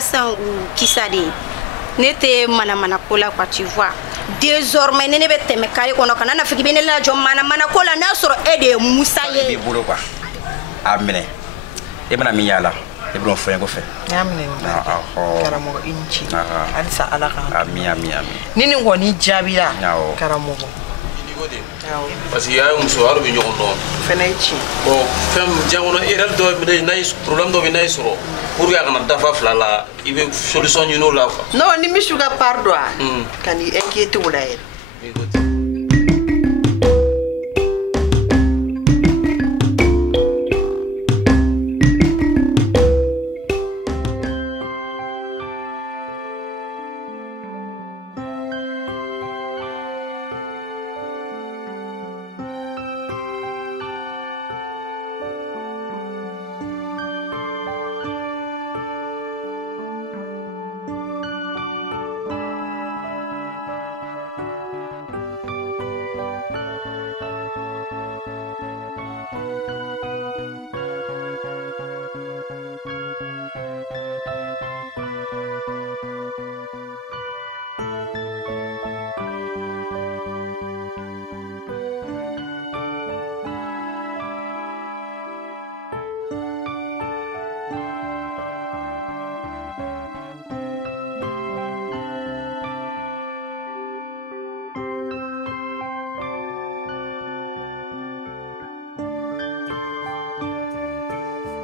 Hassan ou Kisade. N'était mana kola quoi tu vois. Désormais ne be teme kare kono kana na fiki bene la jom mana kola na soro ede Musa ye. Bolo quoi. Amene. E bana mi yala. E bro fo en go fe. Amene. Karamo inchi. Alisa alaka. Ami. Nini ngoni jabira. Karamo. Parce qu'il y a un soir où nous avons Fenaichi. Bon, femme, diamono, il a deux nice problème de venir sur. Pour qu'il y ait un dafa flala, il veut solution you know là. Non, ni mi sugar pardon. Can you inquiéter ou là?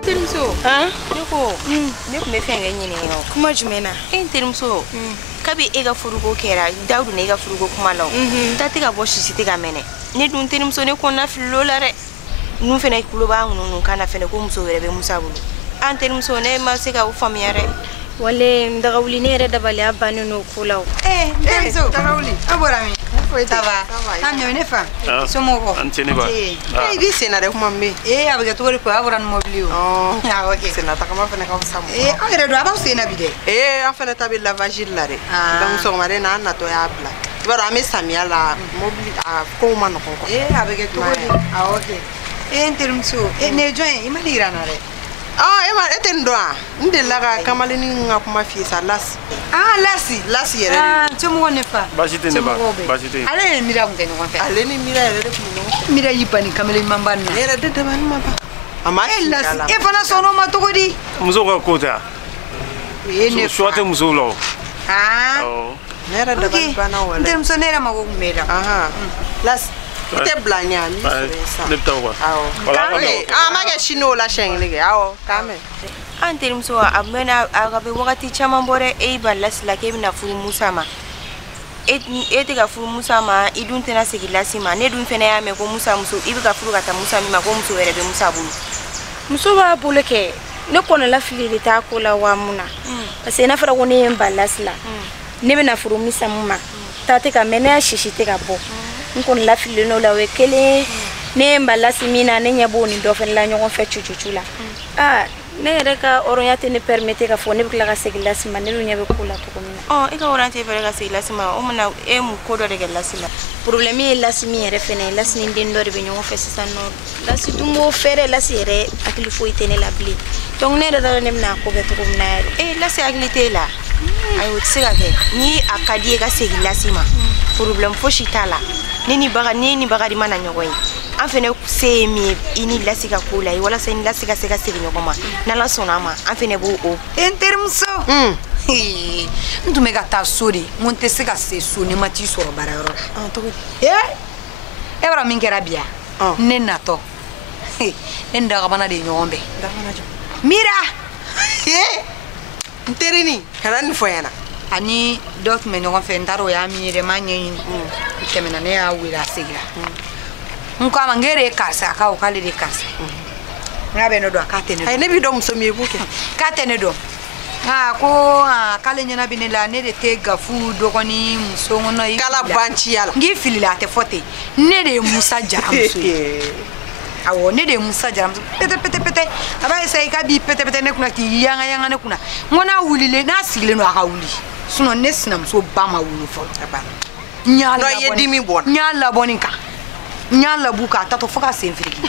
Terimso, ne ko me fenga nyine yo. Kuma jumena? Terimso. Kabi ega furugo kera, Daudu ne ega furugo kuma law. Tati ga boshi siti ga mene. Ne dun terimso ne ko na filo lare. Nu fene kulo ba ngunu kana fene ko muso were be Musa bulu. An terimso ne ma se ga u famiyare. Wale ndaga wuli ne yɛrɛ dabali a bannen no ko la o. Terimso, daga wuli. Abora mi. Ça va. An ne fa. Somoko. An tene ba. Bi sena de kuma me. A bɛ kɛ cogo di ko abora no mobili o. OK. Sena ta kama fana ka samu. An yɛrɛ do a b'a sena bi de. An fana ta bi lavage la de. Donc sɔgɔmade na an natɔ y'a bila. I b'a dɔn an bɛ samiya la mobili a kow ma nɔgɔn quoi. A bɛ kɛ cogo di? OK. N terimuso, ne jɔn i ma dira na dɛ. Ema eten doa ndela ka kamaleni nga kuma fi sa las lasi yere Chomo ne fa basite ne ba basite ale mira kunte no konfe ale ni mira yere kuno mira yipani kamaleni mambana yere de mani maba ama lasi e fana sono ma to godi muso ka kota ne soate muso lo nera de bana wala ndem so nera ma go mera las te blanya mi so le tawa ma ga shino la shengle ge kame an terimso amena agabe wakati chama mbore e balas la ke bina furu Musa ma e te ga furu Musa ma idun tena segilasi ma ne dun fena ya me ko Musa muso ibi ga furu kata Musa mi ma ko muso were be Musa bulu muso ba bulu ke ne kono la fili ta ko la wa muna parce que na fara ko ne balas la ne bina furu Musa muma ta te ka mena shishi te ga bo nkon la fili no la we kele ne balas mina ne nyabo ni do fen la nyogon fe chuchuchula ne yɛrɛ ka ɔrɔnya ne permettre ka fɔ ne bɛ tila ka segin lasi ma ne dun ɲɛ bɛ ko la cogo min na i ka ɔrɔnya fɛrɛ ka segin lasi ma o mana e mun ko dɔ de kɛ lasi la problème ye lasi min yɛrɛ fɛnɛ lasi ni den dɔ de bɛ ɲɔgɔn fɛ sisan nɔ lasi dun b'o fɛrɛ lasi yɛrɛ hakili foyi tɛ ne la bilen donc ne yɛrɛ t'a dɔn ne bɛna ko kɛ cogo min na yɛrɛ lasi hakili t'e la ayi o tɛ se ka kɛ ni a ka di ye ka segin lasi ma problème fosi t'a la ne ni Bakari mana ɲɔgɔn ye an fene se mi ini lasi ka ko la ye wala se ni lasi ka se ka segin ɲɔgɔn ma n'ala sɔnna ma an fene b'o o terimuso n tun bɛ ka taa so de n tɛ se ka se so ne ma t'i sɔrɔ baarayɔrɔ la cogo e bɔra min kɛra bi yan ne natɔ ne ni dagabana de ye ɲɔgɔn bɛn mira n terini kana nin fɔ ɲɛna ani dɔ tun bɛ ɲɔgɔn fɛ n t'a dɔn o y'a min ye dɛ n m'a ɲɛɲini tɛmɛna ne y'a wele a segira n ko a ma n k'e de ye karisa a ko k'ale de ye karisa n k'a bɛ ne dɔn k'a tɛ ne dɔn ne b'i dɔn muso min ye k'o kɛ k'a tɛ ne dɔn ko k'ale ɲɛna bɛ ne la ne de tɛ gafu dɔgɔnin muso kɔnɔ k'ala banciya la n k'i filila a tɛ fɔ ten ne de ye Musa Jara muso ye awɔ ne de ye Musa Jara muso pɛtɛ a b'a essayer k'a b'i pɛtɛ ne kunna k'i yanga ne kunna n ko n'a wulilen n'a sigilen don a ka wuli sinon ne sinamuso ba ma wuli fɔlɔ n y'a labɔ nin kan nya la buka ta to foka sen friki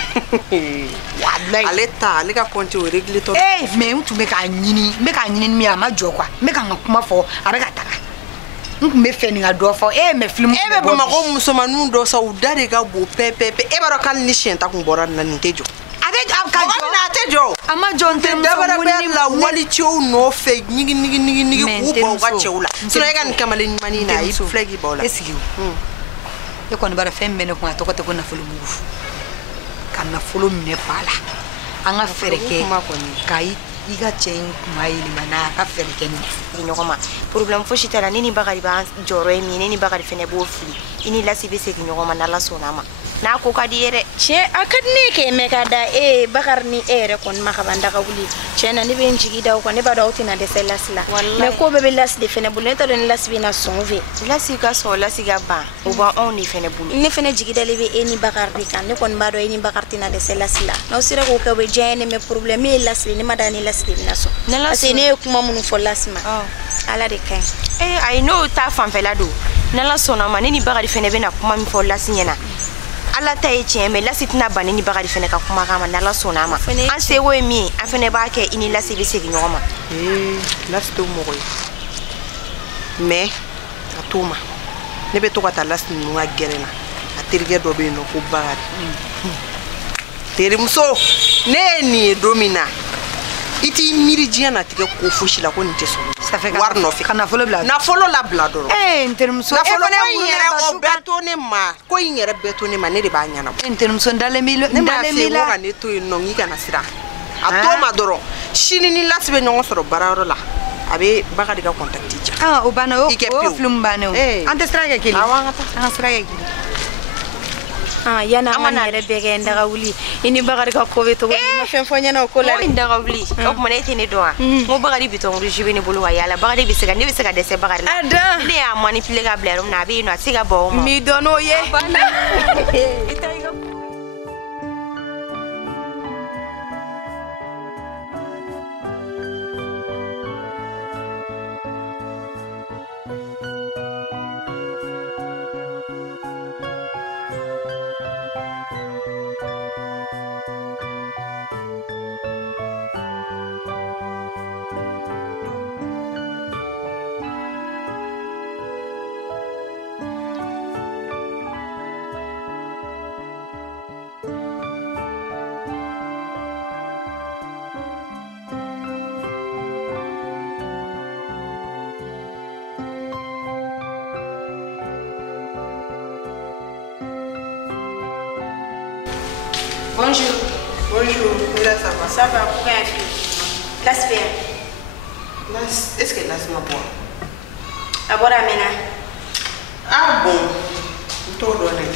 wallahi aleta ale ka compte o régler to mais on tu me ka nyini mi ama jo kwa me ka kuma fo are ka taka me fe ni ga do fo me film be ba ma ko musomanu do sa udare ga bo pepe e ba ro kan ni shenta kun bora na ntejo ade ka jo na tejo ama jo ntem da bara be la wali chou no fe nigi ku bo ga cheula so e kan kamale mani na I flagi bola esigi e ko ni bara fe me ne ko to ko na fulu mufu kan na fulu ne pala anga fereke kai iga chain maili mana ka fereke ni nyogoma problem fo shitala nini bagari ba joro emi nini bagari fene bo fili ini la sibe se nyogoma na la sonama na ko kadire che akadne ke me kada bakar ni ere kon makabanda ka wuli che na ni be njigi daw ko ne ba daw tina de selasla me ko be las de fene buleta den las bina sonve lasika so lasiga ba o ba on ni fene bulu ni fene jigi dale be eni bakar ni kan ne kon ba do eni bakar tina de selasla no sira ko ka be jene me problème las ni madani las de naso asene kuma munu fo lasma ala de kan I know ta fam fela do na la sonama ni bakari fene be na kuma mi fo lasinyana ala ta e cheme la sitna bani ni bagari fene ka kuma kama na la sonama an se wo mi an fene ba ke ini la sibi segi nyoma la sto mo koy mais atuma ne be to ka ta las nu nga gerena atirge do be no ko bagari terimso ne ni domina iti miri jiana tige ko fushi la ko nte so ça fait war no fi kana folo bla na folo la bla do intermso na folo ko yere o beto ne ma ko yere beto ne ma ne de ba nyana intermso ndale milo wa ne to no ngi kana sira atoma doro shini ni lasbe nyongo soro bararo la abe bakari ka contact ja o bana o flum bana o ante strage kili awanga ta strage kili yana amana rebege ndaga wuli ini bagari ka ko beto ma fen fonya na ko la ndaga wuli o kuma ne tene doa mo bagari biton rijibe ne bulu wa yala bagari bisega ne bisega dese bagari la ne ya manipule ga blero na be no asiga bo mi dono ye Bonjour. Bonjour, là ça va? Ça va, pourquoi un film? L'aspect. Est-ce que là c'est ma boîte? Abora mena. Ah bon? Tout donné.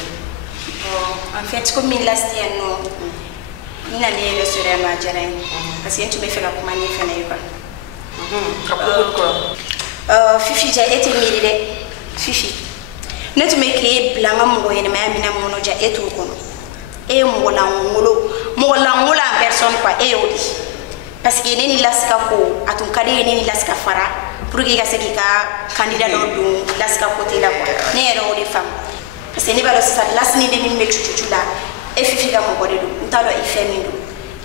En fait, comme il l'a dit, nous n'avons pas restauré à Madjarain. Parce que tu me fais la commande, il fait la Fifi, j'ai été mirée. Fifi. Nous te mettons blanc, mon goyen, mais amina mon oja et tout. Et mon langola en personne quoi et odi parce que neni laska ko atun kade neni laska fara pour que gase ka candidat do laska côté là quoi ne ero de femme parce que ne ba sa lasni de min mechuchu la e fifi ga mo bodedo ntado e femi do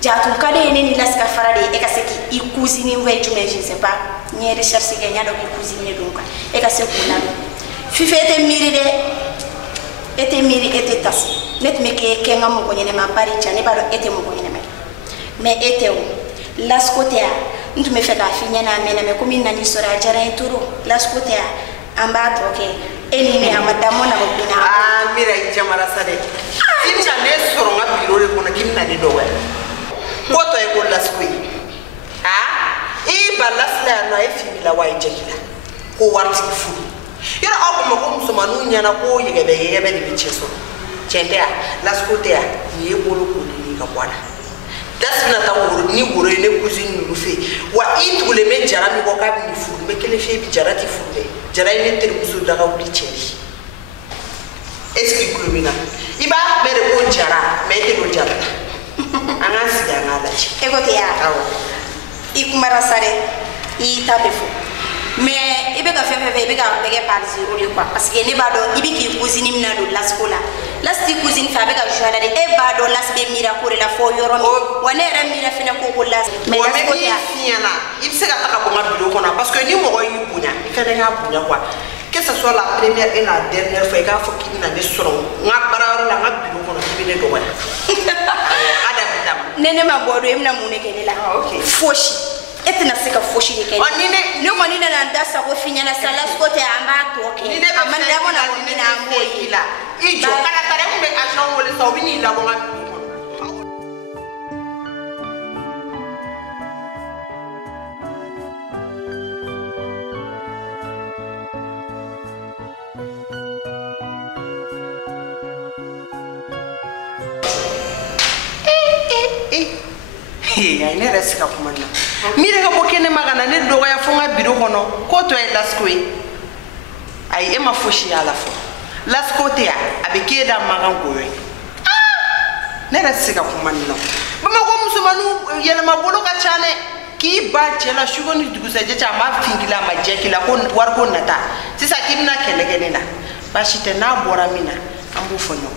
ja atun kade neni laska fara de e gase ki i cousine we tu mais je sais pas ni recherche ga nya do i cousine do quoi e gase ko na fifi était miri était tas net me ke kenga mo konyene ma pari chane bado ete mo konyene ma mais ete o las côté a ntu me feka finya na mena me komi na ni sora jara ituro las côté a amba to ke eni me amadamo na bina mira ijamara sade tinja ne soro nga biro le kona kimna de do wa ko to e ko las koi e balasla na e fimila wa ijekila ko warti fu yara ako mo so manu nyana ko yegebe de bicheso chentea las côté a ni bolo ko ni ka bwana dasna ta woro ni woro ne kuzini no fe wa itule me jara mi ko ka ni fu me kele fe bi jara ti fu de jara ne tere muso daga wuli cheri eski kulumina iba mere ko jara me te ko jara anga siga ngala chi e ko te ya ikumara sare I tabefu mais ibe ka fefe ibe ka bege par zero de quoi parce que ne ba do ibe ki cousine mina do la scola lasti cousine fa be ka jouer de e ba do las be mira ko la fo yoro mi wane re mira fina ko las mais las ko ya fiana il se ka taka ko ma bilo ko na parce que ni mo ko yi bunya il fait nga bunya quoi que ce soit la première et la dernière fois il faut qu'il na de soro nga bara la nga bilo ko na bi ne do wala ada bitam nene ma bodo emna muneke la OK foshi etna sika foshi de kene onine ni ko ni na ndasa ko finya na sala skote amba to ke amanda bona ko mina moyi la ijo kana tare ko be agent wala so bi ni la ko nga ay ne reste ka kuma na mire ka bokene magana ne dogo ya fonga biro kono ko to e lasko ay e ma foshi ala fo lasko te ya abeke da magan goyo ne reste ka kuma na bama ko musumanu yele ma bolo ka chane ki ba chela shugo ni dugusa je cha ma fingila ma jekila ko war ko nata sisa kimna kelegene na bashite na bora mina ambu fonyo